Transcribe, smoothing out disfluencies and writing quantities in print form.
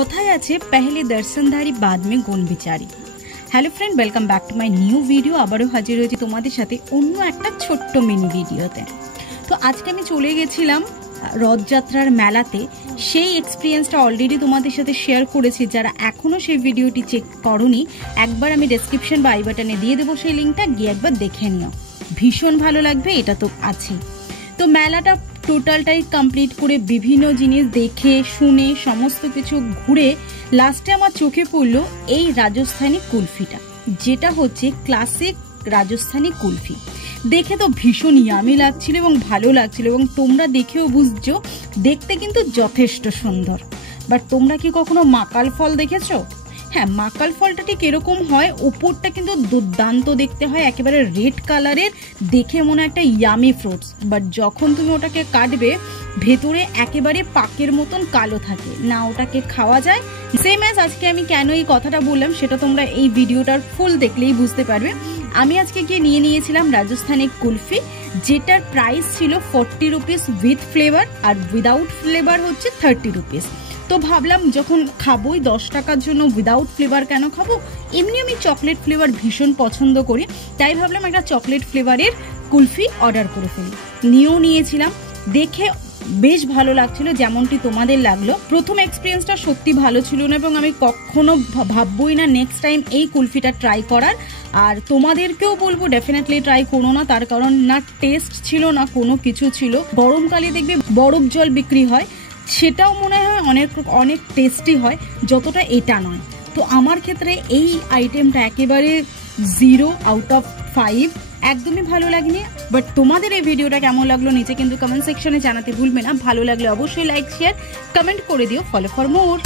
কথায় আছে पहले दर्शनधारी बाद में गुण বিচারি। Hello friend, welcome back to my new video. আবারও হাজির হয়েছি তোমাদের সাথে অন্য একটা ছোট্ট মিনি ভিডিওতে। তো আজকে আমি চলে গেছিলাম রথযাত্রার মেলাতে। সেই এক্সপিরিয়েন্সটা অলরেডি তোমাদের সাথে শেয়ার করেছি। যারা এখনও সেই ভিডিওটি চেক করোনি, একবার আমি ডেসক্রিপশন বা আই বাটনে দিয়ে দেবো সেই লিঙ্কটা, গিয়ে একবার দেখে নিও। ভীষণ ভালো লাগবে, এটা তো আছে। তো মেলাটা টোটালটাই কমপ্লিট করে বিভিন্ন জিনিস দেখে শুনে সমস্ত কিছু ঘুরে লাস্টে আমার চোখে পড়লো এই রাজস্থানী কুলফিটা, যেটা হচ্ছে ক্লাসিক রাজস্থানী কুলফি। দেখে তো ভীষণ ইয়ামি লাগছিল এবং ভালো লাগছিল, এবং তোমরা দেখেও বুঝছো দেখতে কিন্তু যথেষ্ট সুন্দর। বাট তোমরা কি কখনো মাকাল ফল দেখেছো? হ্যাঁ, মাকাল ফলটা ঠিক এরকম হয়, উপরটা কিন্তু দুর্দান্ত দেখতে হয়, একেবারে রেড কালারের, দেখে মনে একটা ইয়ামি ফ্রুটস। বাট যখন তুমি ওটাকে কাটবে, ভেতরে একেবারে পাকের মতন কালো থাকে, না ওটাকে খাওয়া যায়। সেম অ্যাজ আজকে আমি কেন এই কথাটা বললাম সেটা তোমরা এই ভিডিওটার ফুল দেখলেই বুঝতে পারবে। আমি আজকে গিয়ে নিয়েছিলাম রাজস্থানী কুলফি, যেটার প্রাইস ছিল 40 রুপিস উইথ ফ্লেভার, আর উইদাউট ফ্লেভার হচ্ছে 30 রুপিস। তো ভাবলাম যখন খাবোই 10 টাকার জন্য উইদাউট ফ্লেভার কেন খাবো, এমনি আমি চকলেট ফ্লেভার ভীষণ পছন্দ করি, তাই ভাবলাম একটা চকলেট ফ্লেভারের কুলফি অর্ডার করে ফেলি। নিয়েছিলাম, দেখে বেশ ভালো লাগছিল, যেমনটি তোমাদের লাগলো। প্রথম এক্সপিরিয়েন্সটা সত্যি ভালো ছিল না, এবং আমি কখনো ভাববই না নেক্সট টাইম এই কুলফিটা ট্রাই করার। আর তোমাদেরকেও বলবো ডেফিনেটলি ট্রাই করো না, তার কারণ না টেস্ট ছিল না কোনো কিছু ছিল। গরমকালে দেখবে বরফ জল বিক্রি হয়, সেটাও মনে হয় অনেক টেস্টি হয়, যতটা এটা নয়। তো আমার ক্ষেত্রে এই আইটেমটা একেবারে 0 আউট অফ 5, একদমই ভালো লাগেনি। বাট তোমাদের এই ভিডিওটা কেমন লাগলো নিচে কিন্তু কমেন্ট সেকশনে জানাতে ভুলবে না। ভালো লাগলে অবশ্যই লাইক শেয়ার কমেন্ট করে দিও। Follow for more.